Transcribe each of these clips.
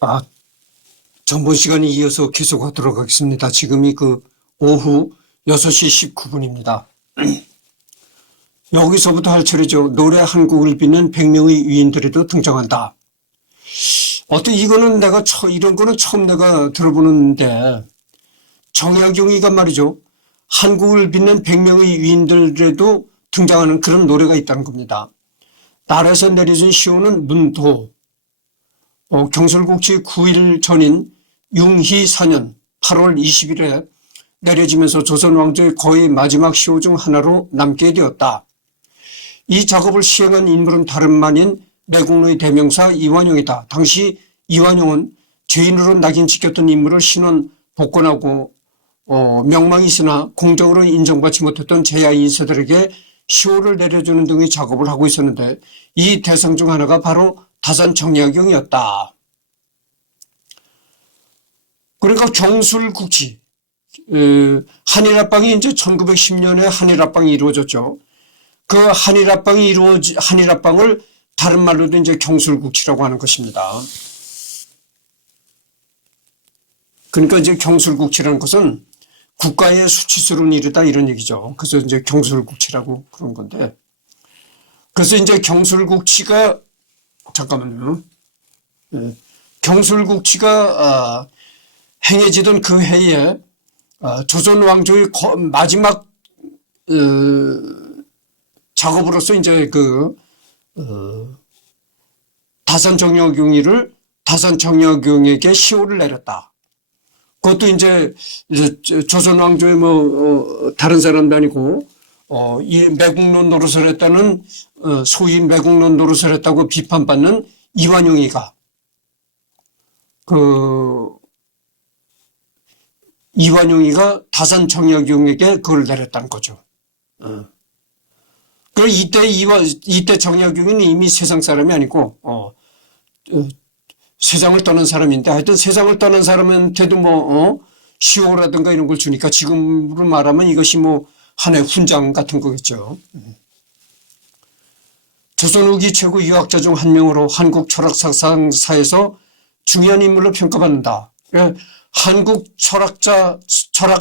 아, 전번 시간에 이어서 계속하도록 하겠습니다. 지금이 오후 6시 19분입니다. 여기서부터 할 차례죠. 노래 한국을 빛낸 100명의 위인들에도 등장한다. 이거는 이런 거는 처음 내가 들어보는데, 정약용이가 말이죠. 한국을 빛낸 100명의 위인들에도 등장하는 그런 노래가 있다는 겁니다. 날에서 내려진 시호는 문도, 경술국치 9일 전인 융희 4년 8월 20일에 내려지면서 조선 왕조의 거의 마지막 시호 중 하나로 남게 되었다. 이 작업을 시행한 인물은 다름 아닌 내국노의 대명사 이완용이다. 당시 이완용은 죄인으로 낙인 찍혔던 인물을 신원 복권하고 명망이 있으나 공적으로 인정받지 못했던 제야 인사들에게 시호를 내려주는 등의 작업을 하고 있었는데, 이 대상 중 하나가 바로 다산 정약용이었다. 그러니까 경술국치, 한일합방이 이제 1910년에 한일합방이 이루어졌죠. 그 한일합방을 다른 말로도 이제 경술국치라고 하는 것입니다. 그러니까 이제 경술국치라는 것은 국가의 수치스러운 일이다, 이런 얘기죠. 그래서 이제 경술국치라고 그런 건데. 그래서 이제 경술국치가, 잠깐만요. 경술국치가 행해지던 그 해에 조선 왕조의 마지막 작업으로서 이제 다산 정약용에게 시호를 내렸다. 그것도 이제 조선 왕조의 다른 사람도 아니고 이 매국노 노릇을 했다는, 소위 매국노 노릇을 했다고 비판받는 이완용이가 다산 정약용에게 그걸 내렸다는 거죠. 이때 정약용은 이미 세상 사람이 아니고 세상을 떠난 사람인데, 하여튼 세상을 떠난 사람한테도 시호라든가 이런 걸 주니까 지금으로 말하면 이것이 하나의 훈장 같은 거겠죠. 조선 후기 최고 유학자 중 한 명으로 한국 철학 사상사에서 중요한 인물로 평가받는다. 한국 철학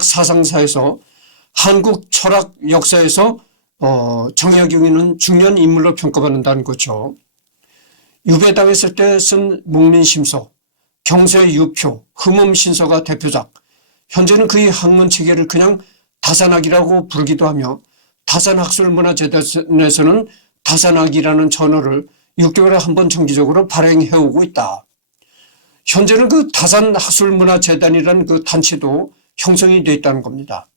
사상사에서, 한국 철학 역사에서 정약용이는 중요한 인물로 평가받는다는 거죠. 유배당에 있을 때 쓴 목민심서, 경세유표, 흠음신서가 대표작. 현재는 그의 학문 체계를 그냥 다산학이라고 부르기도 하며, 다산학술문화재단에서는 다산학이라는 전어를 6개월에 한 번 정기적으로 발행해오고 있다. 현재는 그 다산학술문화재단이라는 그 단체도 형성이 되어 있다는 겁니다.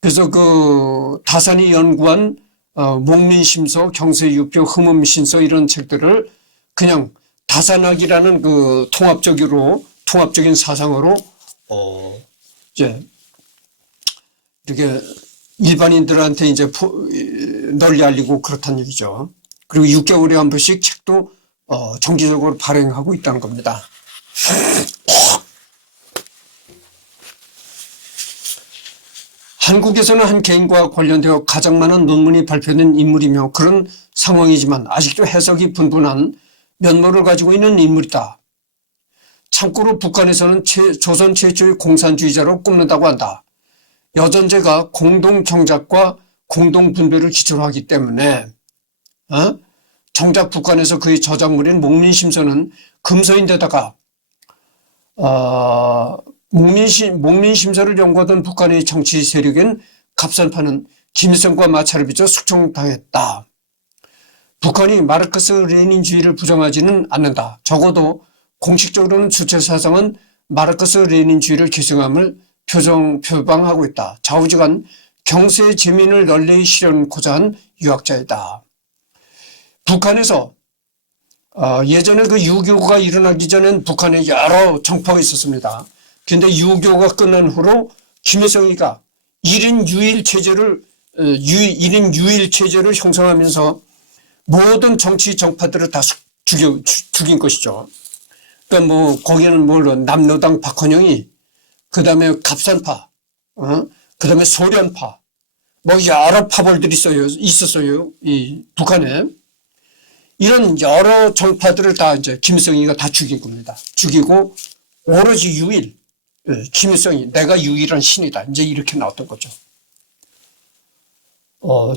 그래서 다산이 연구한 목민심서, 경세유표, 흠음신서 이런 책들을 그냥 다산학이라는 통합적인 사상으로 이제 이렇게 일반인들한테 이제 널리 알리고 그렇다는 얘기죠. 그리고 6개월에 한 번씩 책도 정기적으로 발행하고 있다는 겁니다. 한국에서는 한 개인과 관련되어 가장 많은 논문이 발표된 인물이며, 그런 상황이지만 아직도 해석이 분분한 면모를 가지고 있는 인물이다. 참고로 북한에서는 조선 최초의 공산주의자로 꼽는다고 한다. 여전제가 공동경작과 공동분배를 기초로 하기 때문에 정작 북한에서 그의 저작물인 목민심서는 금서인데다가 목민심서를 연구하던 북한의 정치 세력인 갑산파는 김일성과 마찰을 빚어 숙청당했다. 북한이 마르크스 레닌주의를 부정하지는 않는다. 적어도 공식적으로는 주체 사상은 마르크스 레닌주의를 계승함을 표방하고 있다. 좌우지간 경세의 재민을 널리 실현코자 한 유학자이다. 북한에서 예전에 유교가 일어나기 전엔 북한에 여러 정파가 있었습니다. 그런데 유교가 끝난 후로 김일성이가 1인 유일 체제를 형성하면서 모든 정치 정파들을 다 죽인 것이죠. 그러니까 거기는 남로당 박헌영이, 그 다음에 갑산파, 그 다음에 소련파, 여러 파벌들이 있었어요, 이 북한에. 이런 여러 정파들을 다 이제 김일성이가 다 죽인 겁니다. 죽이고 오로지 유일, 김일성이 내가 유일한 신이다. 이제 이렇게 나왔던 거죠.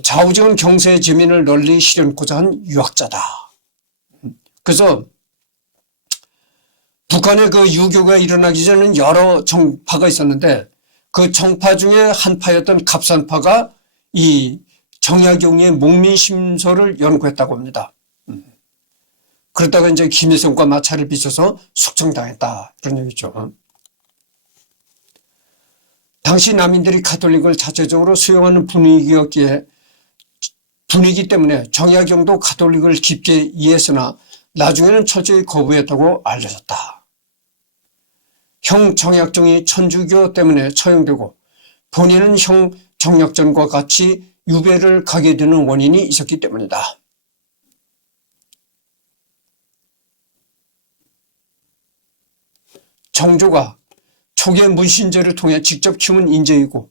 좌우지간 경세의 재민을 널리 실현코자 한 유학자다. 그래서 북한의 그 유교가 일어나기 전에는 여러 정파가 있었는데 그 정파 중에 한 파였던 갑산파가 이 정약용의 목민심서를 연구했다고 합니다. 그러다가 이제 김일성과 마찰을 빚어서 숙청당했다. 이런 얘기죠. 당시 남인들이 가톨릭을 자체적으로 수용하는 분위기 때문에 정약용도 가톨릭을 깊게 이해했으나 나중에는 철저히 거부했다고 알려졌다. 형 정약종이 천주교 때문에 처형되고 본인은 형 정약전과 같이 유배를 가게 되는 원인이 있었기 때문이다. 정조가 초기의 문신제를 통해 직접 키운 인재이고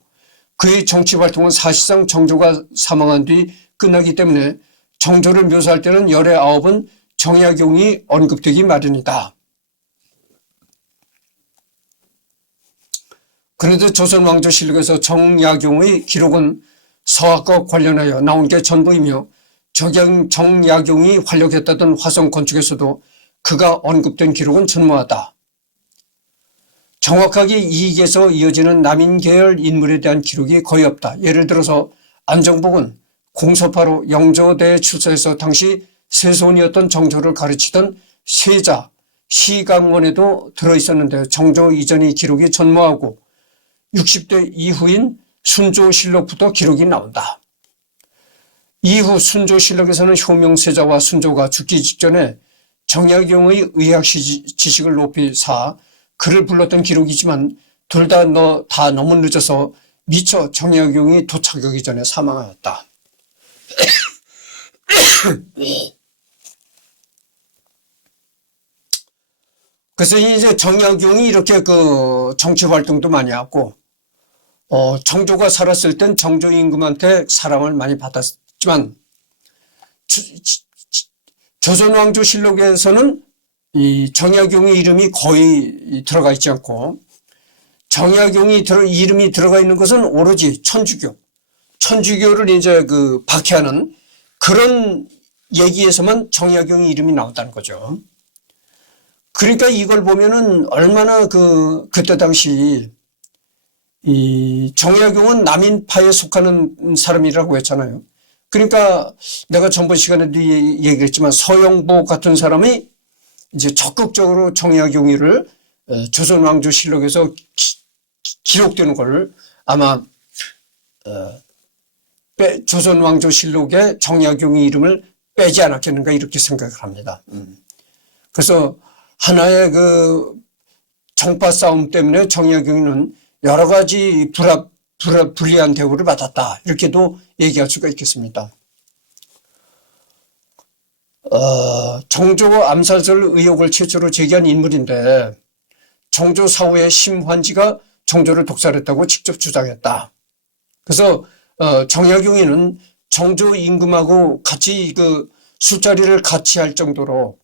그의 정치활동은 사실상 정조가 사망한 뒤 끝나기 때문에 정조를 묘사할 때는 열의 아홉은 정약용이 언급되기 마련이다. 그런데 조선왕조실록에서 정약용의 기록은 서학과 관련하여 나온 게 전부이며 정약용이 활약했다던 화성 건축에서도 그가 언급된 기록은 전무하다. 정확하게 이익에서 이어지는 남인 계열 인물에 대한 기록이 거의 없다. 예를 들어서 안정복은 공서파로 영조대에 출세해서 당시 세손이었던 정조를 가르치던 세자 시강원에도 들어있었는데 정조 이전의 기록이 전무하고 60대 이후인 순조실록부터 기록이 나온다. 이후 순조실록에서는 효명세자와 순조가 죽기 직전에 정약용의 의학 지식을 높이 사 그를 불렀던 기록이지만 둘 다 너무 늦어서 미처 정약용이 도착하기 전에 사망하였다. 그래서 이제 정약용이 이렇게 그 정치 활동도 많이 하고, 정조가 살았을 땐 정조 임금한테 사랑을 많이 받았지만, 조선왕조실록에서는 이 정약용의 이름이 거의 들어가 있지 않고, 정약용이 이름이 들어가 있는 것은 오로지 천주교를 이제 그 박해하는 그런 얘기에서만 정약용의 이름이 나왔다는 거죠. 그러니까 이걸 보면은 얼마나 그때 당시 이 정약용은 남인파에 속하는 사람이라고 했잖아요. 그러니까 내가 전번 시간에도 얘기했지만 서영보 같은 사람이 이제 적극적으로 정약용이를 조선왕조실록에서 기록되는 걸 아마 조선왕조실록에 정약용의 이름을 빼지 않았겠는가 이렇게 생각을 합니다. 그래서 하나의 그 정파 싸움 때문에 정약용은 여러 가지 불리한 대우를 받았다. 이렇게도 얘기할 수가 있겠습니다. 정조 암살설 의혹을 최초로 제기한 인물인데 정조 사후에 심환지가 정조를 독살했다고 직접 주장했다. 그래서 정약용이는 정조 임금하고 같이 그 술자리를 같이 할 정도로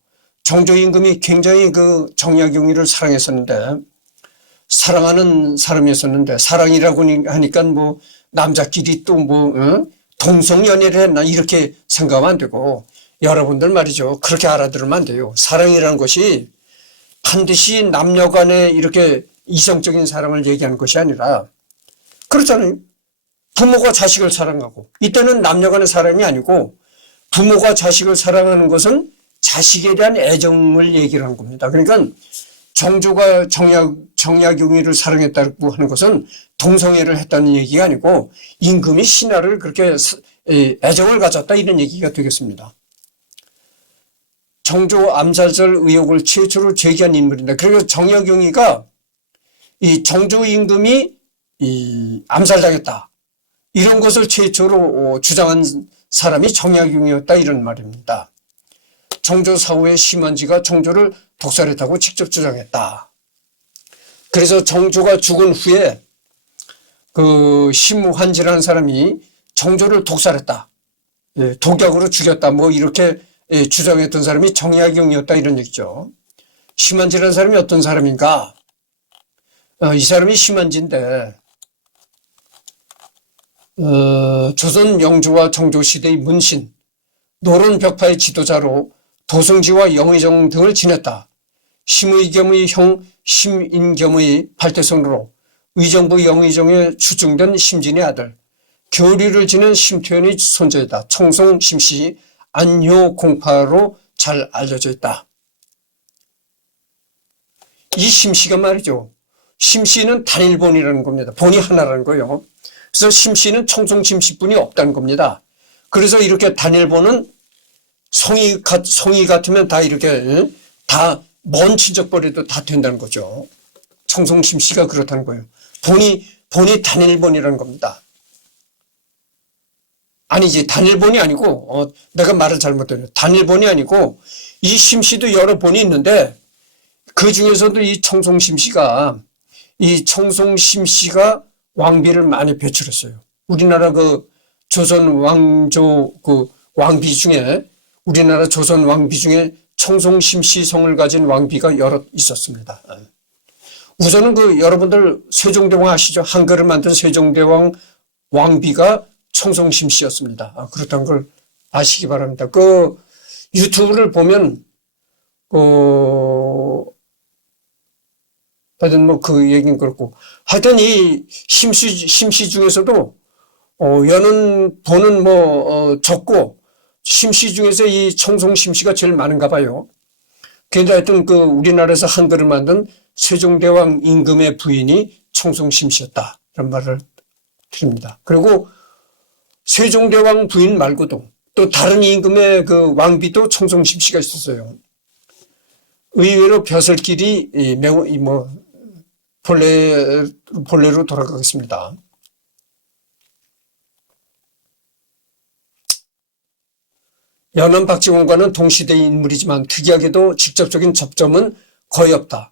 정조 임금이 굉장히 그 정약용이를 사랑했었는데 사랑하는 사람이었었는데 사랑이라고 하니까 뭐 남자끼리 또 뭐 동성연애를 했나 이렇게 생각하면 안 되고 여러분들 말이죠. 그렇게 알아들으면 안 돼요. 사랑이라는 것이 반드시 남녀 간에 이렇게 이성적인 사랑을 얘기하는 것이 아니라 그렇잖아요. 부모가 자식을 사랑하고 이때는 남녀 간의 사랑이 아니고 부모가 자식을 사랑하는 것은 자식에 대한 애정을 얘기를 하는 겁니다. 그러니까 정조가 정약용이를 사랑했다고 하는 것은 동성애를 했다는 얘기가 아니고 임금이 신하를 그렇게 애정을 가졌다 이런 얘기가 되겠습니다. 정조 암살설 의혹을 최초로 제기한 인물인데 그리고 정약용이가 이 정조 임금이 암살당했다 이런 것을 최초로 주장한 사람이 정약용이었다 이런 말입니다. 정조 사후에 심한지가 정조를 독살했다고 직접 주장했다. 그래서 정조가 죽은 후에 그 심환지라는 사람이 정조를 독살했다. 독약으로 죽였다. 뭐 이렇게 주장했던 사람이 정약용이었다 이런 얘기죠. 심한지라는 사람이 어떤 사람인가? 이 사람이 심한지인데 조선 영조와 정조 시대의 문신, 노론벽파의 지도자로 도성지와 영의정 등을 지냈다. 심의겸의 형 심인겸의 발대손으로 의정부 영의정에 추증된 심진의 아들, 교류를 지낸 심퇴현의 손자이다. 청송 심씨 안효 공파로 잘 알려져 있다. 이 심씨가 말이죠. 심씨는 단일본이라는 겁니다. 본이 하나라는 거예요. 그래서 심씨는 청송 심씨뿐이 없다는 겁니다. 그래서 이렇게 단일본은 송이 같으면 다 이렇게 다 먼 친척벌에도 다 된다는 거죠. 청송 심씨가 그렇다는 거예요. 본이 단일본이라는 겁니다. 아니지, 단일본이 아니고 내가 말을 잘못했네요. 단일본이 아니고 이 심씨도 여러 본이 있는데 그 중에서도 이 청송 심씨가 왕비를 많이 배출했어요. 우리나라 그 조선 왕조 그 왕비 중에 우리나라 조선 왕비 중에 청송 심씨 성을 가진 왕비가 여러 있었습니다. 우선은 그 여러분들 세종대왕 아시죠? 한글을 만든 세종대왕 왕비가 청송 심씨였습니다. 그렇다는 걸 아시기 바랍니다. 그 유튜브를 보면 하여튼 뭐 그 얘기는 그렇고 하여튼 이 심씨 중에서도 여는 본은 적고 심씨 중에서 이 청송 심씨가 제일 많은가 봐요. 그런데 하여튼 그 우리나라에서 한글을 만든 세종대왕 임금의 부인이 청송 심씨였다 이런 말을 드립니다. 그리고 세종대왕 부인 말고도 또 다른 임금의 그 왕비도 청송 심씨가 있었어요. 의외로 벼슬길이 매우 본래로 돌아가겠습니다. 연암 박지원과는 동시대의 인물이지만 특이하게도 직접적인 접점은 거의 없다.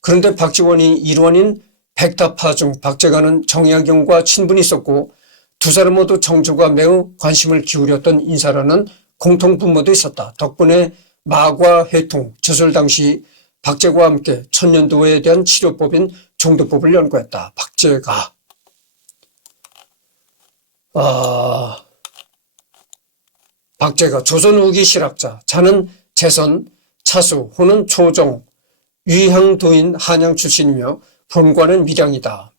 그런데 박지원이 일원인 백다파 중 박제가는 정약용과 친분이 있었고 두 사람 모두 정조가 매우 관심을 기울였던 인사라는 공통분모도 있었다. 덕분에 마과 해통, 저술 당시 박제가와 함께 천년도에 대한 치료법인 종도법을 연구했다. 박제가 박제가 조선 후기 실학자, 자는 재선, 차수, 호는 초정, 위향도인 한양 출신이며 본관은 밀양이다.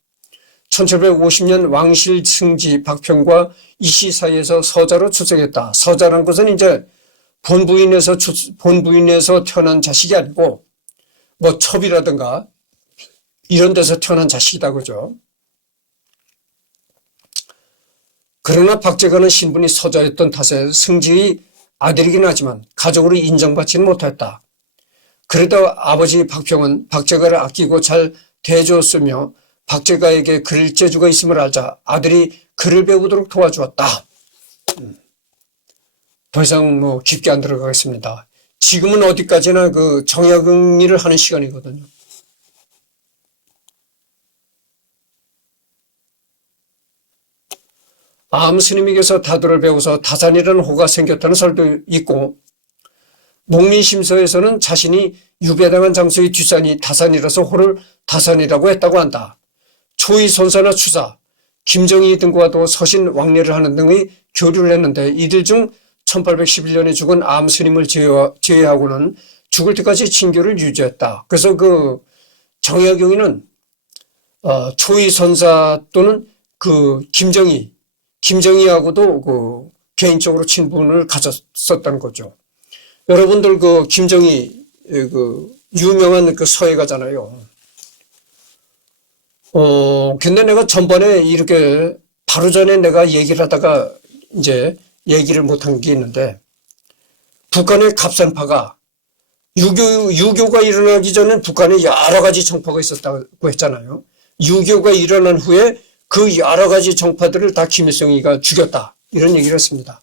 1750년 왕실 승지 박평과 이씨 사이에서 서자로 출생했다. 서자란 것은 이제 본부인에서 태어난 자식이 아니고 뭐 첩이라든가 이런 데서 태어난 자식이다 그죠. 그러나 박제가는 신분이 서자였던 탓에 승지의 아들이긴 하지만 가족으로 인정받지는 못했다. 그래도 아버지 박평은 박제가를 아끼고 잘 대해주었으며 박제가에게 글 재주가 있음을 알자 아들이 글을 배우도록 도와주었다. 더 이상 깊게 안 들어가겠습니다. 지금은 어디까지나 그 정약용리를 하는 시간이거든요. 암스님에게서 다도를 배워서 다산이라는 호가 생겼다는 설도 있고 목민심서에서는 자신이 유배당한 장소의 뒷산이 다산이라서 호를 다산이라고 했다고 한다. 초의 선사나 추사, 김정희 등과도 서신 왕래를 하는 등의 교류를 했는데 이들 중 1811년에 죽은 암스님을 제외하고는 죽을 때까지 친교를 유지했다. 그래서 그 정약용이는 초의 선사 또는 그 김정희하고도 그 개인적으로 친분을 가졌었다는 거죠. 여러분들 그 김정희 그 유명한 그 서예가잖아요. 근데 내가 전번에 이렇게 바로 전에 내가 얘기를 하다가 이제 얘기를 못한 게 있는데 북한의 갑산파가 유교가 일어나기 전에 북한에 여러 가지 정파가 있었다고 했잖아요. 유교가 일어난 후에 그 여러 가지 정파들을 다 김일성이가 죽였다. 이런 얘기를 했습니다.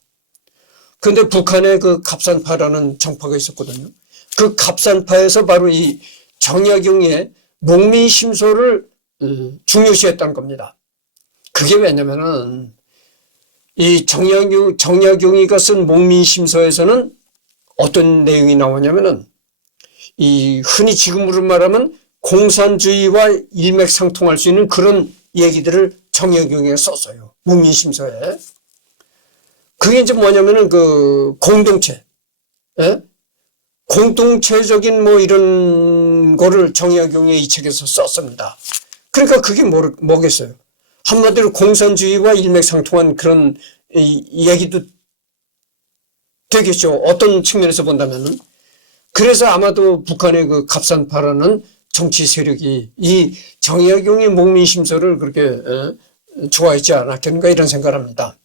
그런데 북한에 그 갑산파라는 정파가 있었거든요. 그 갑산파에서 바로 이 정약용의 목민심소를 중요시했다는 겁니다. 그게 왜냐면은 이 정약용이가 쓴 목민심서에서는 어떤 내용이 나오냐면은 이 흔히 지금으로 말하면 공산주의와 일맥상통할 수 있는 그런 얘기들을 정약용에 썼어요. 목민심서에. 그게 이제 뭐냐면은 그 공동체, 예? 공동체적인 뭐 이런 거를 정약용의 이 책에서 썼습니다. 그러니까 그게 뭐겠어요? 한마디로 공산주의와 일맥상통한 그런 얘기도 되겠죠. 어떤 측면에서 본다면은. 그래서 아마도 북한의 그 갑산파라는 정치 세력이 이 정약용의 목민심서를 그렇게 좋아했지 않았겠는가 이런 생각을 합니다.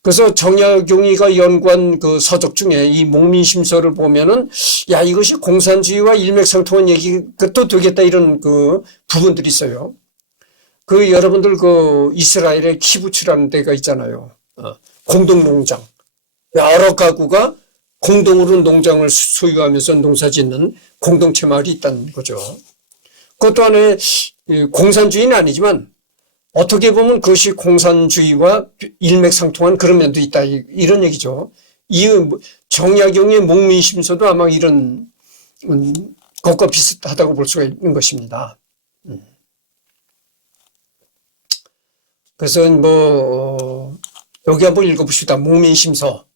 그래서 정약용이가 연구한 그 서적 중에 이 목민심서를 보면은 야 이것이 공산주의와 일맥상통한 얘기도 되겠다 이런 그 부분들이 있어요. 그 여러분들 그 이스라엘의 키부츠라는 데가 있잖아요. 공동농장. 여러 가구가 공동으로 농장을 소유하면서 농사짓는 공동체 마을이 있다는 거죠. 그것도 하나의 공산주의는 아니지만 어떻게 보면 그것이 공산주의와 일맥상통한 그런 면도 있다 이런 얘기죠. 이 정약용의 목민심서도 아마 이런 것과 비슷하다고 볼 수가 있는 것입니다. 그래서 뭐 여기 한번 읽어봅시다. 목민심서.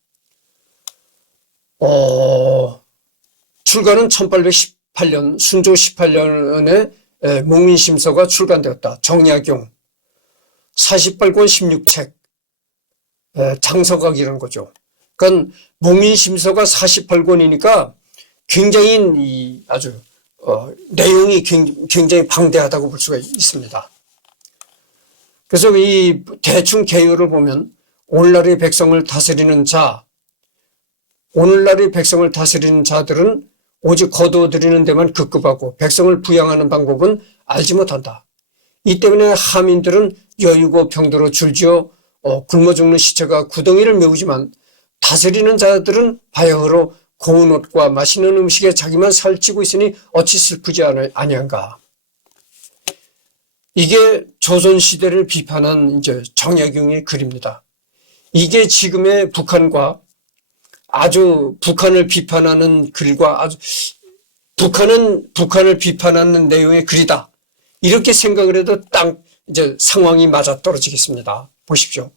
출간은 1818년 순조 18년에 목민심서가 출간되었다. 정약용 48권 16책 장서각이라는 거죠. 그러니까 목민심서가 48권이니까 굉장히 아주 내용이 굉장히 방대하다고 볼 수가 있습니다. 그래서 이 대충 개요를 보면 오늘날의 백성을 다스리는 자, 오늘날의 백성을 다스리는 자들은 오직 거두어들이는 데만 급급하고 백성을 부양하는 방법은 알지 못한다. 이 때문에 하민들은 여유고 병도로 줄지어 굶어 죽는 시체가 구덩이를 메우지만 다스리는 자들은 바야흐로 고운 옷과 맛있는 음식에 자기만 살찌고 있으니 어찌 슬프지 아니한가. 이게 조선시대를 비판한 이제 정약용의 글입니다. 이게 지금의 북한과 아주 북한을 비판하는 글과 아주 북한을 비판하는 내용의 글이다. 이렇게 생각을 해도 딱 이제 상황이 맞아떨어지겠습니다. 보십시오.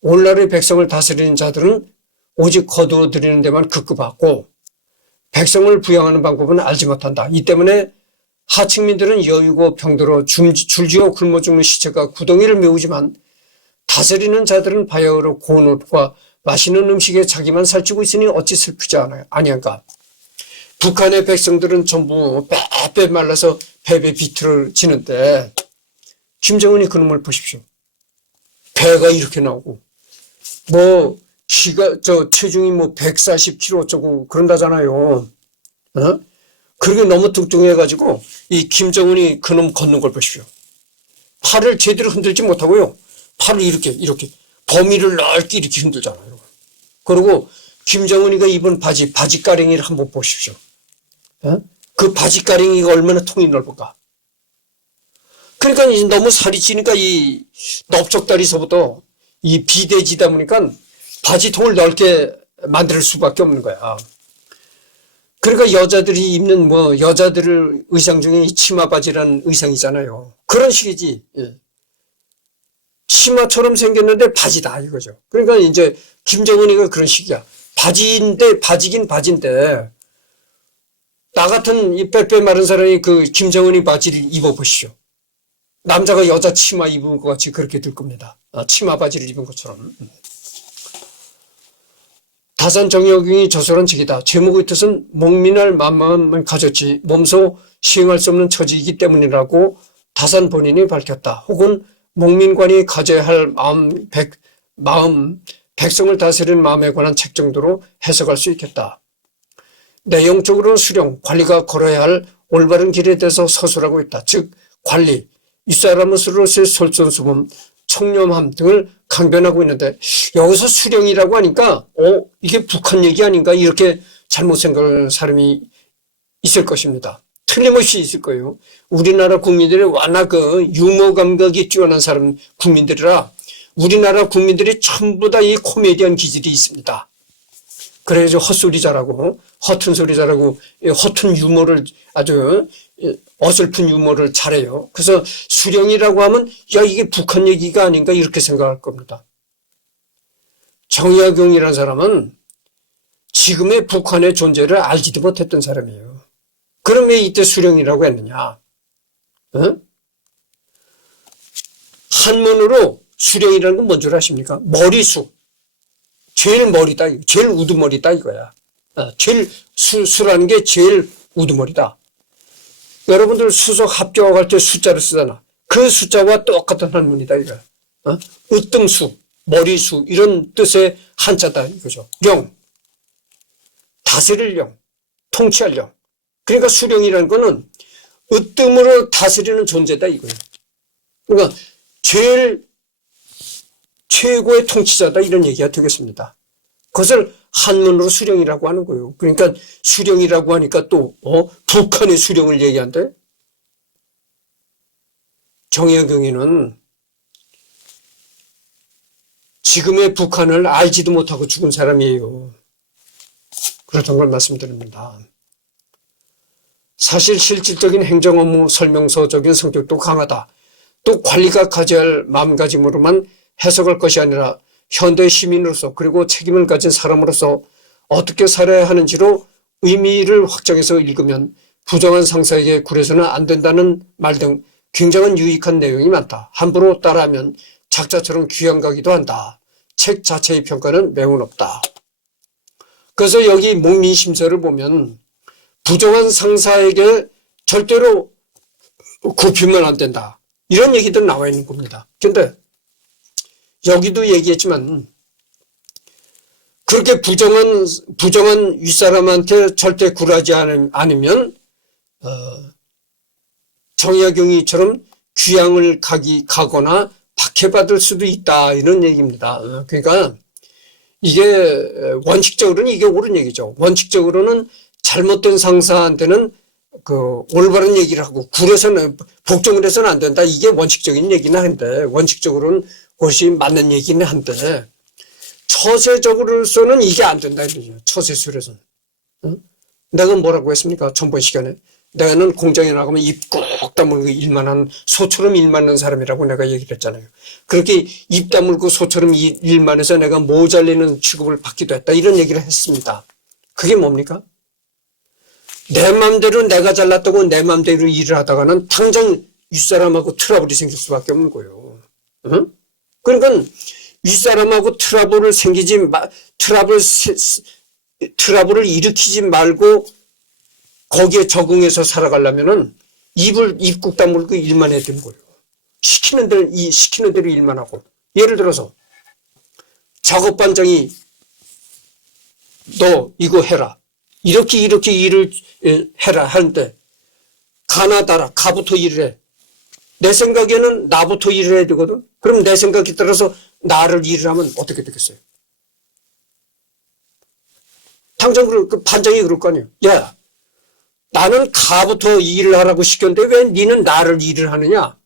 오늘날의 백성을 다스리는 자들은 오직 거두어들이는 데만 급급하고 백성을 부양하는 방법은 알지 못한다. 이 때문에 하층민들은 여유고 병들어 줄지어 굶어 죽는 시체가 구덩이를 메우지만 다스리는 자들은 바야흐로 고운 옷과 맛있는 음식에 자기만 살찌고 있으니 어찌 슬프지 아니한가. 북한의 백성들은 전부 빼빼 말라서 배배 비틀을 지는데 김정은이 그놈을 보십시오. 배가 이렇게 나오고 뭐 키가 체중이 뭐 140kg 어쩌고 그런다잖아요. 그렇게 너무 뚱뚱해가지고 이 김정은이 그놈 걷는 걸 보십시오. 팔을 제대로 흔들지 못하고요. 팔을 이렇게 범위를 넓게 이렇게 흔들잖아요. 그리고 김정은이가 입은 바지가랭이를 한번 보십시오. 그 바지가랭이가 얼마나 통이 넓을까. 그러니까 너무 살이 찌니까 이 넓적다리서부터 이 비대지다 보니까 바지통을 넓게 만들 수밖에 없는 거야. 그러니까 여자들이 입는 여자들 의상 중에 치마 바지라는 의상이잖아요. 그런 식이지. 치마처럼 생겼는데 바지다 이거죠. 그러니까 이제 김정은이가 그런 식이야. 바지긴 바지인데 나 같은 이 빼빼 마른 사람이 그 김정은이 바지를 입어보시죠. 남자가 여자 치마 입은 것 같이 그렇게 될 겁니다. 치마 바지를 입은 것처럼. 다산 정약용이 저술한 책이다. 제목의 뜻은 목민할 마음만 가졌지 몸소 시행할 수 없는 처지이기 때문이라고 다산 본인이 밝혔다. 혹은 목민관이 가져야 할 백성을 다스리는 마음에 관한 책 정도로 해석할 수 있겠다. 내용적으로는 수령, 관리가 걸어야 할 올바른 길에 대해서 서술하고 있다. 즉 관리, 윗사람으로서의 솔선수범, 청렴함 등을 강변하고 있는데 여기서 수령이라고 하니까 이게 북한 얘기 아닌가 이렇게 잘못 생각하는 사람이 있을 것입니다. 틀림없이 있을 거예요. 우리나라 국민들이 워낙 그 유머 감각이 뛰어난 국민들이라 우리나라 국민들이 전부 다 이 코미디언 기질이 있습니다. 그래야지 헛소리 잘하고, 허튼 소리 잘하고, 허튼 유머를 아주 어설픈 유머를 잘해요. 그래서 수령이라고 하면, 야, 이게 북한 얘기가 아닌가 이렇게 생각할 겁니다. 정약용이라는 사람은 지금의 북한의 존재를 알지도 못했던 사람이에요. 그럼 왜 이때 수령이라고 했느냐? 어? 한문으로 수령이라는 건 뭔 줄 아십니까? 머리수. 제일 머리다. 제일 우두머리다 이거야. 제일 수라는 게 제일 우두머리다. 여러분들 수석 합격할 때 숫자를 쓰잖아. 그 숫자와 똑같은 한문이다 이거야. 으뜸수, 머리수 이런 뜻의 한자다 이거죠. 령, 다스릴 령, 통치할 령. 그러니까 수령이라는 거는 으뜸으로 다스리는 존재다 이거야. 그러니까 제일 최고의 통치자다 이런 얘기가 되겠습니다. 그것을 한문으로 수령이라고 하는 거예요. 그러니까 수령이라고 하니까 또 북한의 수령을 얘기한대. 정약용이는 지금의 북한을 알지도 못하고 죽은 사람이에요. 그렇다는 걸 말씀드립니다. 사실 실질적인 행정 업무 설명서적인 성격도 강하다. 또 관리가 가져야 할 마음가짐으로만 해석할 것이 아니라 현대 시민으로서 그리고 책임을 가진 사람으로서 어떻게 살아야 하는지로 의미를 확장해서 읽으면 부정한 상사에게 굴해서는 안 된다는 말 등 굉장한 유익한 내용이 많다. 함부로 따라하면 작자처럼 귀양가기도 한다. 책 자체의 평가는 매우 높다. 그래서 여기 목민심서를 보면 부정한 상사에게 절대로 굽히면 안 된다. 이런 얘기들 나와 있는 겁니다. 근데 여기도 얘기했지만 그렇게 부정한 윗사람한테 절대 굴하지 않으면 정약용이처럼 귀양을 가거나 박해받을 수도 있다 이런 얘기입니다. 그러니까 이게 원칙적으로는 이게 옳은 얘기죠. 원칙적으로는 잘못된 상사한테는 그 올바른 얘기를 하고 굴해서는 복종을 해서는 안 된다. 이게 원칙적인 얘기는 한데 원칙적으로는 그것이 맞는 얘기는 한데 처세적으로서는 이게 안 된다 이러죠. 처세술에서는. 내가 뭐라고 했습니까? 전번 시간에. 내가는 공장에 나가면 입 꾹 다물고 일만 한 소처럼 일만 하는 사람이라고 내가 얘기를 했잖아요. 그렇게 입 다물고 소처럼 일만 해서 내가 모자리는 취급을 받기도 했다. 이런 얘기를 했습니다. 그게 뭡니까? 내 맘대로 내가 잘났다고 내 맘대로 일을 하다가는 당장 윗사람하고 트러블이 생길 수밖에 없는 거예요. 응? 그러니까 윗사람하고 트러블을 트러블을 일으키지 말고 거기에 적응해서 살아가려면은 입국 다물고 일만 해야 되는 거예요. 시키는 대로 일만 하고. 예를 들어서 작업반장이 너 이거 해라. 이렇게 일을 해라 하는데 가나다라 가부터 일을 해. 내 생각에는 나부터 일을 해야 되거든. 그럼 내 생각에 따라서 나를 일을 하면 어떻게 되겠어요? 당장 그 반장이 그럴 거 아니에요. 야, 나는 가부터 일을 하라고 시켰는데 왜 니는 나를 일을 하느냐?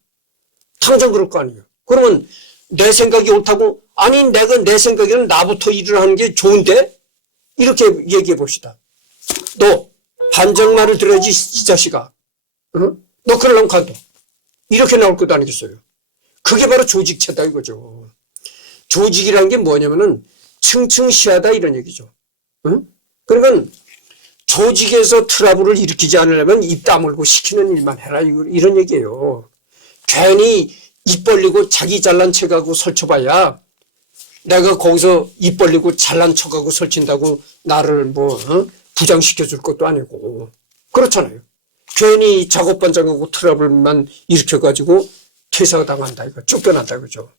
당장 그럴 거 아니에요. 그러면 내 생각이 옳다고 아니 내가 내 생각에는 나부터 일을 하는 게 좋은데? 이렇게 얘기해 봅시다. 너 반장 말을 들어야지 이 자식아. 응? 너 그러려면 간다. 이렇게 나올 것도 아니겠어요. 그게 바로 조직체다 이거죠. 조직이라는 게 뭐냐면은 층층시하다 이런 얘기죠. 응? 그러니까 조직에서 트러블을 일으키지 않으려면 입 다물고 시키는 일만 해라 이런 얘기예요. 괜히 입 벌리고 자기 잘난 척하고 설쳐봐야 내가 거기서 입 벌리고 잘난 척하고 설친다고 나를 부장시켜 줄 것도 아니고 그렇잖아요. 괜히 작업반장하고 트러블만 일으켜가지고 퇴사가 당한다 이거 쫓겨난다 그죠.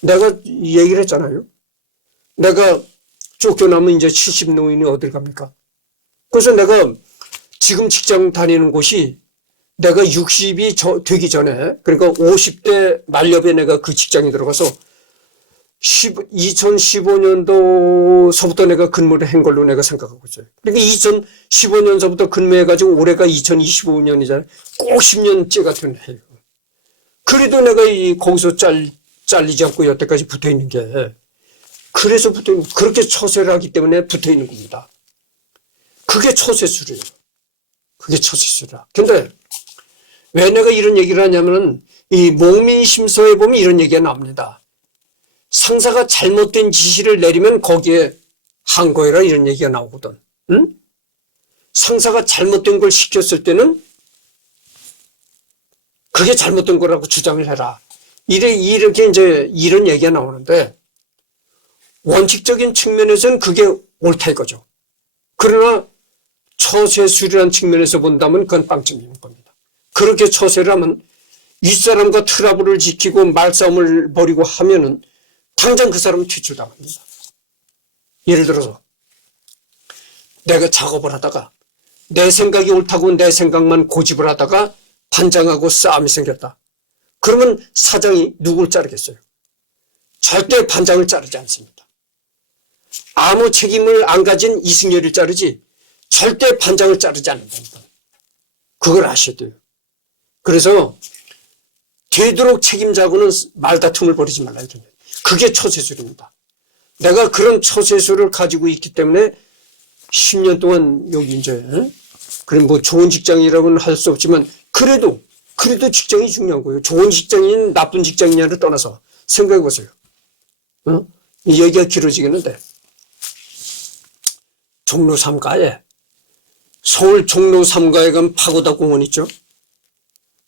내가 얘기를 했잖아요. 내가 쫓겨나면 이제 70 노인이 어딜 갑니까? 그래서 내가 지금 직장 다니는 곳이 내가 60이 되기 전에 그러니까 50대 말렵에 내가 그 직장에 들어가서 2015년도서부터 내가 근무를 한 걸로 내가 생각하고 있어요. 그러니까 2015년서부터 근무해가지고 올해가 2025년이잖아요. 꼭 10년째 같은 해요. 그래도 내가 거기서 잘리지 않고 여태까지 붙어 있는 게 그래서 그렇게 처세를 하기 때문에 붙어 있는 겁니다. 그게 처세술이에요. 그게 처세술이야. 근데 왜 내가 이런 얘기를 하냐면은 이 목민심서에 보면 이런 얘기가 나옵니다. 상사가 잘못된 지시를 내리면 거기에 항거해라 이런 얘기가 나오거든. 응? 상사가 잘못된 걸 시켰을 때는 그게 잘못된 거라고 주장을 해라. 이렇게 이제 이런 얘기가 나오는데 원칙적인 측면에서는 그게 옳다 이거죠. 그러나 처세술이라는 측면에서 본다면 그건 빵점인 겁니다. 그렇게 처세를 하면 윗사람과 트러블을 지키고 말싸움을 벌이고 하면은 당장 그 사람은 퇴출당합니다. 예를 들어서 내가 작업을 하다가 내 생각이 옳다고 내 생각만 고집을 하다가 반장하고 싸움이 생겼다. 그러면 사장이 누굴 자르겠어요? 절대 반장을 자르지 않습니다. 아무 책임을 안 가진 이승열을 자르지 절대 반장을 자르지 않는답니다. 그걸 아셔야 돼요. 그래서 되도록 책임자하고는 말다툼을 벌이지 말라 이런 거예요. 그게 처세술입니다. 내가 그런 처세술을 가지고 있기 때문에 10년 동안 여기 이제 그럼 뭐 좋은 직장이라고는 할 수 없지만 그래도 직장이 중요한 거예요. 좋은 직장인 나쁜 직장이냐를 떠나서 생각해 보세요. 이 얘기가 길어지겠는데 종로 3가에 서울 종로 3가에 가면 파고다 공원 있죠.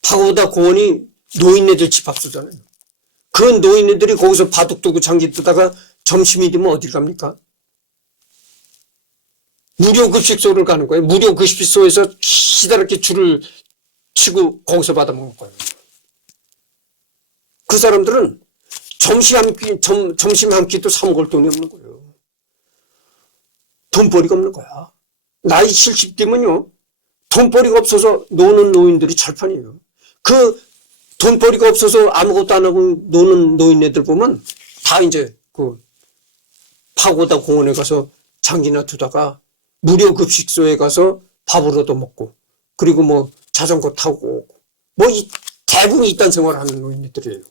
파고다 공원이 노인네들 집합소잖아요. 그 노인네들이 거기서 바둑 두고 장기 두다가 점심이 되면 어디 갑니까? 무료 급식소를 가는 거예요. 무료 급식소에서 기다랗게 줄을 치고 거기서 받아 먹는 거예요. 그 사람들은 점심 한 끼도 사 먹을 돈이 없는 거예요. 돈벌이가 없는 거야. 나이 70대면요. 돈벌이가 없어서 노는 노인들이 철판이에요. 그 돈벌이가 없어서 아무것도 안 하고 노는 노인네들 보면 다 이제 그 파고다 공원에 가서 장기나 두다가 무료 급식소에 가서 밥을 얻어 먹고 그리고 뭐 자전거 타고 뭐 대부분 이딴 생활을 하는 노인네들이에요.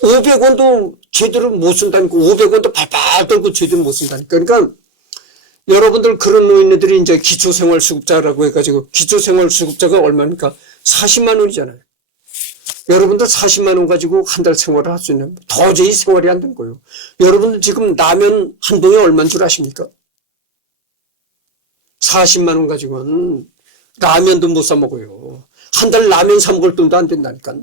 500원도 제대로 못 쓴다니까. 500원도 발발 떨고 제대로 못 쓴다니까. 그러니까 여러분들 그런 노인네들이 이제 기초생활수급자라고 해가지고 기초생활수급자가 얼마입니까? 40만 원이잖아요. 여러분들 40만 원 가지고 한 달 생활을 할 수 있는 도저히 생활이 안 된 거예요. 여러분들 지금 라면 한 봉에 얼마인 줄 아십니까? 40만 원 가지고는 라면도 못 사 먹어요. 한 달 라면 사 먹을 돈도 안 된다니까.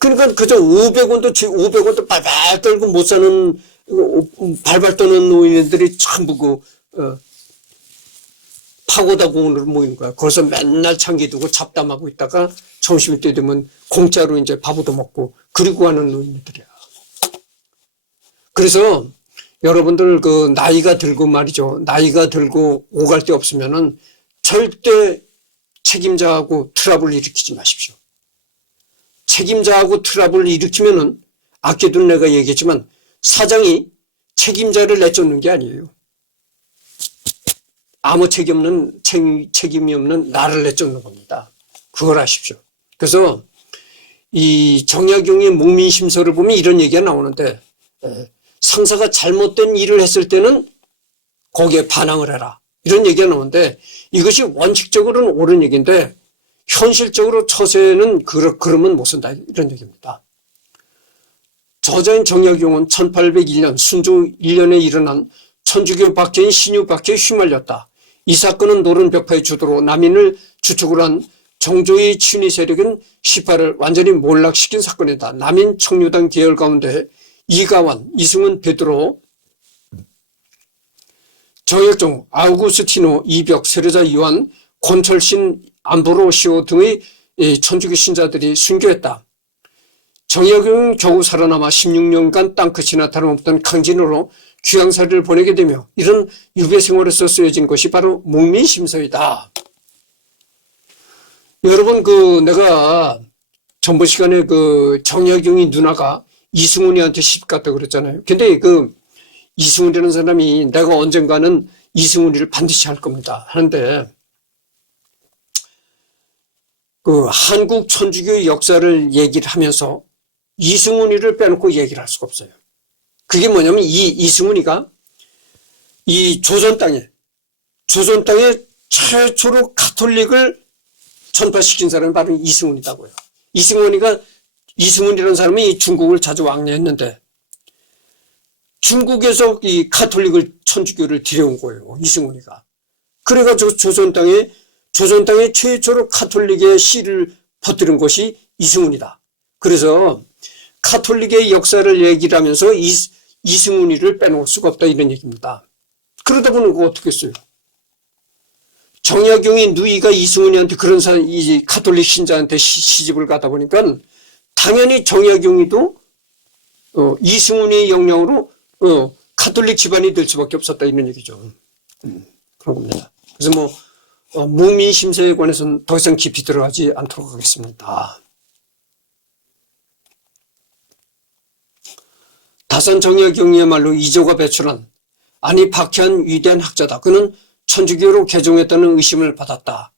그러니까 그저 500원도 발발 떨고 못 사는 발발 떠는 노인들이 전부 파고다 공원으로 모이는 거야. 거기서 맨날 창기 두고 잡담하고 있다가 점심때 되면 공짜로 이제 밥 얻어 먹고 그리고 하는 노인들이야. 그래서 여러분들 그 나이가 들고 말이죠. 나이가 들고 오갈 데 없으면은 절대 책임자하고 트러블 일으키지 마십시오. 책임자하고 트러블 일으키면은 아껴둔 내가 얘기했지만 사장이 책임자를 내쫓는 게 아니에요. 아무 책임이 없는 나를 내쫓는 겁니다. 그걸 아십시오. 그래서 이 정약용의 목민심서를 보면 이런 얘기가 나오는데 상사가 잘못된 일을 했을 때는 거기에 반항을 해라. 이런 얘기가 나오는데 이것이 원칙적으로는 옳은 얘기인데 현실적으로 처세는 그러면 못 쓴다. 이런 얘기입니다. 저자인 정약용은 1801년 순조 1년에 일어난 천주교 박해인 신유 박해에 휘말렸다. 이 사건은 노른 벽파의 주도로 남인을 주축으로 한 정조의 친위 세력은 시파를 완전히 몰락시킨 사건이다. 남인 청류당 계열 가운데 이가완, 이승훈, 베드로, 정혁종, 아우구스티노, 이벽, 세르자 요한, 권철신, 암브로시오 등의 천주교 신자들이 순교했다. 정약용은 겨우 살아남아 16년간 땅끝이나 다름없던 강진으로 귀양살이를 보내게 되며 이런 유배 생활에서 쓰여진 것이 바로 목민심서이다. 여러분 내가 전번 시간에 정약용이 누나가 이승훈이한테 시집 갔다 그랬잖아요. 근데 이승훈이라는 사람이 내가 언젠가는 이승훈이를 반드시 할 겁니다. 하는데 한국 천주교의 역사를 얘기를 하면서 이승훈이를 빼놓고 얘기를 할 수가 없어요. 그게 뭐냐면 이승훈이가 이 조선 땅에 최초로 가톨릭을 전파시킨 사람이 바로 이승훈이다고요. 이승훈이라는 사람이 중국을 자주 왕래했는데 중국에서 이 가톨릭을 천주교를 들여온 거예요. 이승훈이가. 그래가지고 조선 땅에 최초로 가톨릭의 씨를 퍼뜨린 것이 이승훈이다. 그래서 가톨릭의 역사를 얘기를 하면서 이승훈이를 빼놓을 수가 없다 이런 얘기입니다. 그러다 보니 어떻게 했어요? 정약용이 누이가 이승훈이한테 그런 이 가톨릭 신자한테 시집을 가다 보니까 당연히 정약용이도 이승훈의 영향으로 가톨릭 집안이 될 수밖에 없었다 이런 얘기죠. 그런 겁니다. 그래서 무민 심서에 관해서는 더 이상 깊이 들어가지 않도록 하겠습니다. 다산 정약용이야말로 이조가 배출한 아니 박해한 위대한 학자다. 그는 천주교로 개종했다는 의심을 받았다.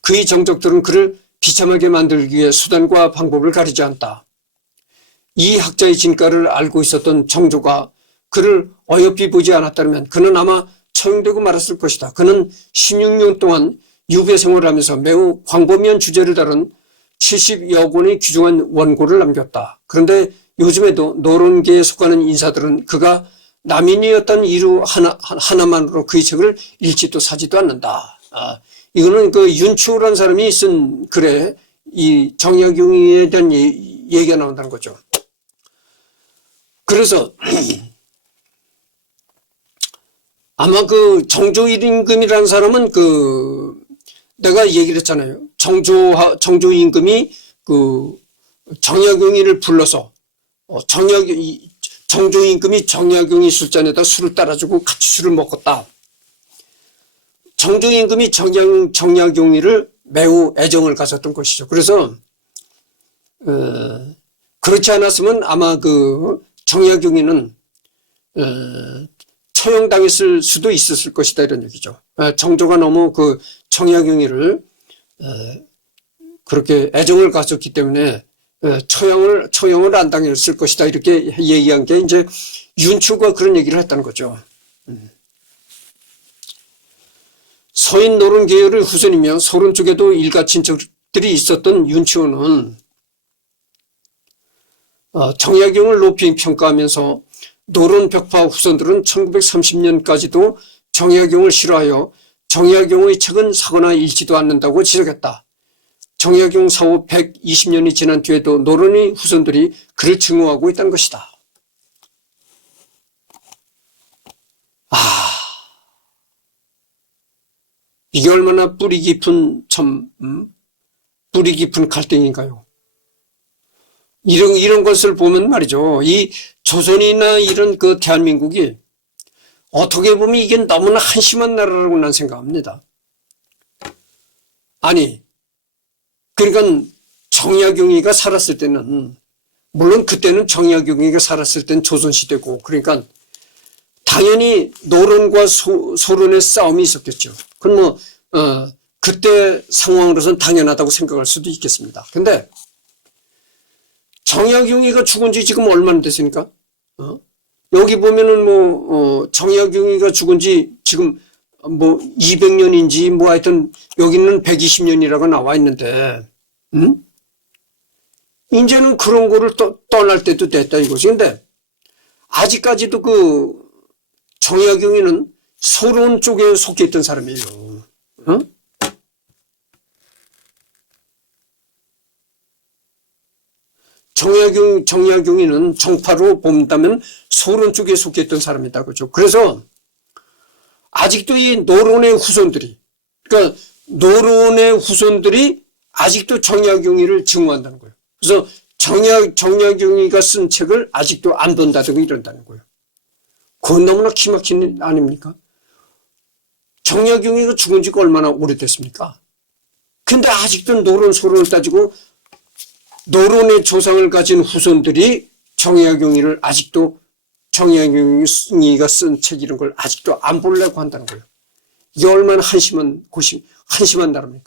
그의 정적들은 그를 비참하게 만들기 위해 수단과 방법을 가리지 않다. 이 학자의 진가를 알고 있었던 정조가 그를 어여삐 보지 않았다면 그는 아마 처형되고 말았을 것이다. 그는 16년 동안 유배 생활을 하면서 매우 광범위한 주제를 다룬 70여 권의 귀중한 원고를 남겼다. 그런데 요즘에도 노론계에 속하는 인사들은 그가 남인이었던 이유 하나만으로 그의 책을 읽지도 사지도 않는다. 이거는 그 윤추호라는 사람이 쓴 글에 이 정약용에 대한 얘기가 나온다는 거죠. 그래서 아마 그 정조 임금이라는 사람은 내가 얘기를 했잖아요. 정조 임금이 그 정약용이를 불러서 정조 임금이 정약용이 술잔에다 술을 따라주고 같이 술을 먹었다. 정조 임금이 정약용이를 매우 애정을 가졌던 것이죠. 그래서 그렇지 않았으면 아마 그 정약용이는 처형당했을 수도 있었을 것이다 이런 얘기죠. 정조가 너무 그 정약용이를 그렇게 애정을 가졌기 때문에 처형을 안 당했을 것이다 이렇게 얘기한 게 이제 윤추가 그런 얘기를 했다는 거죠. 서인 노론 계열의 후손이며 소론 쪽에도 일가 친척들이 있었던 윤추는 정약용을 높이 평가하면서 노론 벽파 후손들은 1930년까지도 정약용을 싫어하여 정약용의 책은 사거나 읽지도 않는다고 지적했다. 정약용 사후 120년이 지난 뒤에도 노론의 후손들이 그를 증오하고 있다는 것이다. 이게 얼마나 뿌리 깊은 뿌리 깊은 갈등인가요? 이런 것을 보면 말이죠. 이 조선이나 이런 그 대한민국이 어떻게 보면 이게 너무나 한심한 나라라고 난 생각합니다. 아니, 그러니까 정약용이가 살았을 때는, 물론 그때는 정약용이가 살았을 때는 조선시대고, 그러니까 당연히 노론과 소론의 싸움이 있었겠죠. 그건 그때 상황으로서는 당연하다고 생각할 수도 있겠습니다. 근데 정약용이가 죽은 지 지금 얼마나 됐습니까? 여기 보면은 정약용이가 죽은 지 지금 200년인지 하여튼 여기는 120년이라고 나와 있는데, 이제는 그런 거를 떠날 때도 됐다 이거지. 근데 아직까지도 그 정약용이는 소론 쪽에 속해 있던 사람이에요. 정약용이는 정파로 본다면 소론 쪽에 속해 있던 사람이다. 그죠? 그래서 아직도 이 노론의 후손들이, 그러니까 노론의 후손들이 아직도 정약용이를 증오한다는 거예요. 그래서 정약용이가 쓴 책을 아직도 안 본다든가 이런다는 거예요. 그건 너무나 기막힌 일 아닙니까? 정약용이가 죽은 지가 얼마나 오래됐습니까? 근데 아직도 노론 소론을 따지고 노론의 조상을 가진 후손들이 정약용이를 아직도 정약용이가 쓴 책 이런 걸 아직도 안 보려고 한다는 거예요. 이게 얼마나 한심한 나라입니까?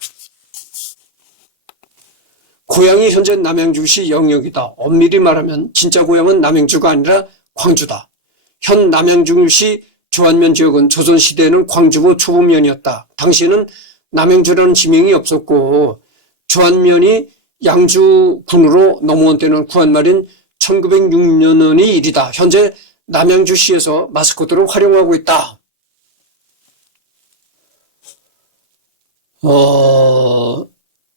고향이 현재 남양주시 영역이다. 엄밀히 말하면 진짜 고향은 남양주가 아니라 광주다. 현 남양주시 주안면 지역은 조선시대에는 광주고 초보면이었다. 당시에는 남양주라는 지명이 없었고 주안면이 양주군으로 넘어온 때는 구한말인 1906년의 일이다. 현재 남양주시에서 마스코트로 활용하고 있다.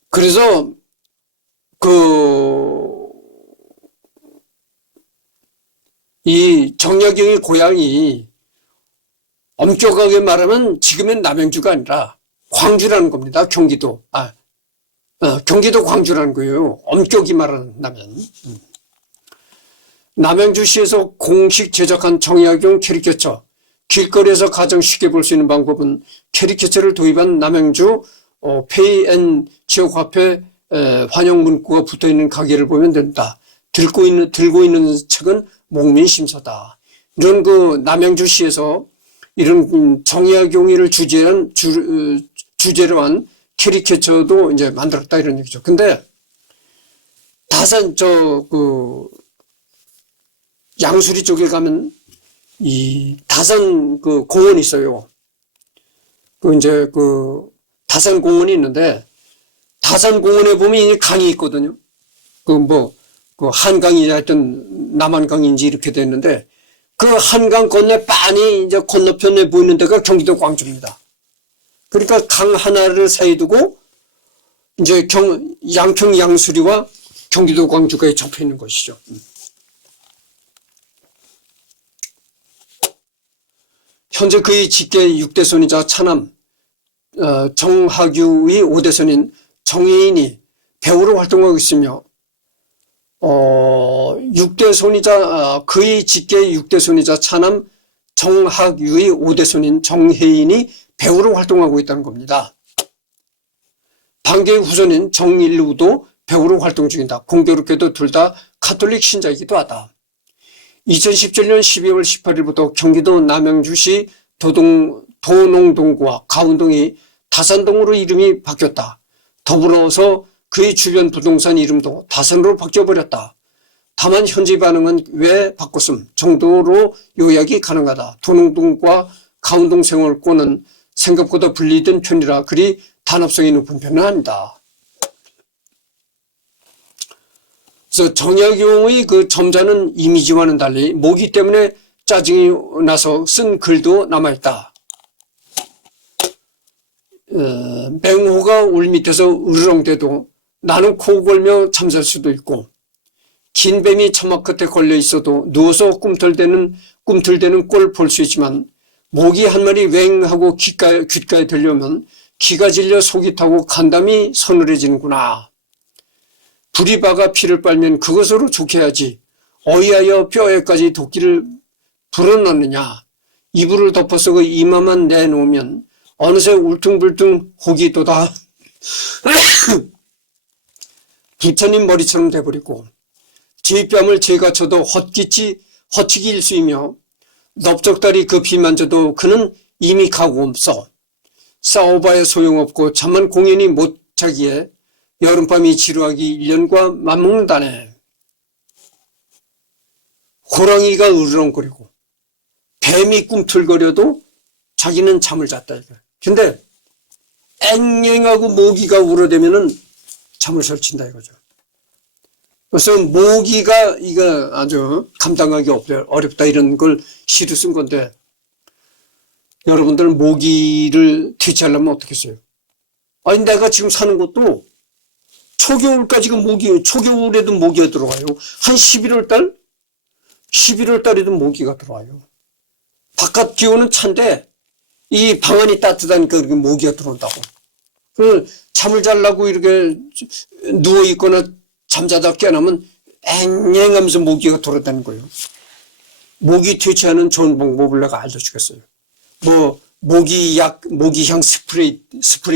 그래서 이 정약용의 고향이 엄격하게 말하면 지금은 남양주가 아니라 광주라는 겁니다. 경기도. 경기도 광주라는 거예요. 엄격히 말한다면. 남양주시에서 공식 제작한 정약용 캐리커처. 길거리에서 가장 쉽게 볼 수 있는 방법은 캐리커처를 도입한 남양주 페이앤 지역화폐 환영 문구가 붙어있는 가게를 보면 된다. 들고 있는 책은 목민심서다. 이런 남양주시에서 이런 정약용이를 주제로 한 캐리커처도 이제 만들었다 이런 얘기죠. 근데 다산 양수리 쪽에 가면 이 다산 공원이 있어요. 다산 공원이 있는데 다산 공원에 보면 이 강이 있거든요. 한강이 하여튼 남한강인지 이렇게 됐는데 그 한강 건너 빤히 이제 건너편에 보이는 데가 경기도 광주입니다. 그러니까 강 하나를 사이 두고 이제 양평 양수리와 경기도 광주가 접해 있는 것이죠. 현재 그의 직계 6대손이자 차남 정학유의 5대손인 정혜인이 배우로 활동하고 있으며 그의 직계 6대손이자 차남 정학유의 5대손인 정혜인이 배우로 활동하고 있다는 겁니다. 방계의 후손인 정일우도 배우로 활동 중이다. 공교롭게도 둘 다 카톨릭 신자이기도 하다. 2017년 12월 18일부터 경기도 남양주시 도농동구와 가운동이 다산동으로 이름이 바뀌었다. 더불어서 그의 주변 부동산 이름도 다산으로 바뀌어버렸다. 다만 현지 반응은 왜 바꿨음 정도로 요약이 가능하다. 도농동과 가운동 생활권은 생각보다 분리된 편이라 그리 단합성이 높은 편은 아니다. 그래서 정약용의 점자는 이미지와는 달리 모기 때문에 짜증이 나서 쓴 글도 남아있다. 맹호가 울 밑에서 으르렁대도 나는 코 골며 잠잘 수도 있고 긴 뱀이 처막 끝에 걸려 있어도 누워서 꿈틀대는 꼴 볼 수 있지만 모기 한 마리 웽 하고 귓가에 들려오면 기가 질려 속이 타고 간담이 서늘해지는구나. 불이 박아 피를 빨면 그것으로 좋게야지 어이하여 뼈에까지 도끼를 불어넣느냐. 이불을 덮어서 그 이마만 내놓으면 어느새 울퉁불퉁 혹이 돋아 부처님 머리처럼 돼버리고 제 뺨을 제가 쳐도 허치기 일수이며 넓적다리 그 비 만져도 그는 이미 가고 없어. 싸워봐야 소용없고 잠만 공연히 못 자기에 여름밤이 지루하기 1년과 맞먹는다네. 호랑이가 으르렁거리고 뱀이 꿈틀거려도 자기는 잠을 잤다 이거. 근데 앵앵하고 모기가 울어대면은 잠을 설친다 이거죠. 그래서 모기가 이거 아주 감당하기 어렵다 이런 걸 시로 쓴 건데 여러분들 모기를 퇴치하려면 어떻게 써요? 아니 내가 지금 사는 곳도 초겨울까지 초겨울에도 모기가 들어와요. 한 11월 달에도 모기가 들어와요. 바깥 기온은 찬데 이 방안이 따뜻하니까 그렇게 모기가 들어온다고. 잠을 자려고 이렇게 누워 있거나 잠자다 깨어나면 앵앵하면서 모기가 돌아다니는 거예요. 모기 퇴치하는 좋은 방법을 내가 알려주겠어요. 모기향 스프레이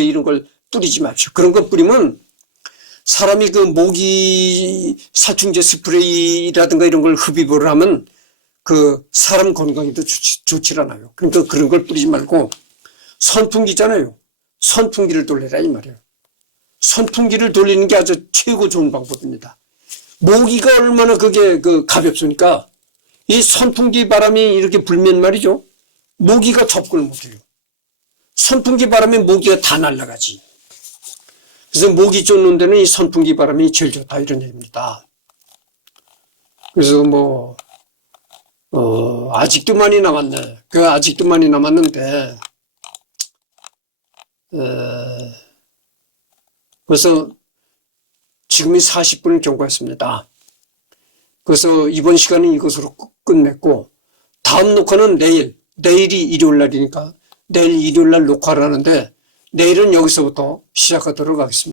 이런 걸 뿌리지 마십시오. 그런 거 뿌리면 사람이 모기 살충제 스프레이라든가 이런 걸 흡입을 하면 사람 건강에도 좋지 않아요. 그러니까 그런 걸 뿌리지 말고 선풍기잖아요. 선풍기를 돌려라 이 말이에요. 선풍기를 돌리는 게 아주 최고 좋은 방법입니다. 모기가 얼마나 그게 가볍습니까? 이 선풍기 바람이 이렇게 불면 말이죠. 모기가 접근을 못해요. 선풍기 바람에 모기가 다 날아가지. 그래서 모기 쫓는 데는 이 선풍기 바람이 제일 좋다 이런 얘기입니다. 그래서 아직도 많이 남았네. 아직도 많이 남았는데, 그래서 지금이 40분을 경과했습니다. 그래서 이번 시간은 이것으로 끝냈고, 다음 녹화는 내일이 일요일 날이니까 내일 일요일 날 녹화를 하는데, 내일은 여기서부터 시작하도록 하겠습니다.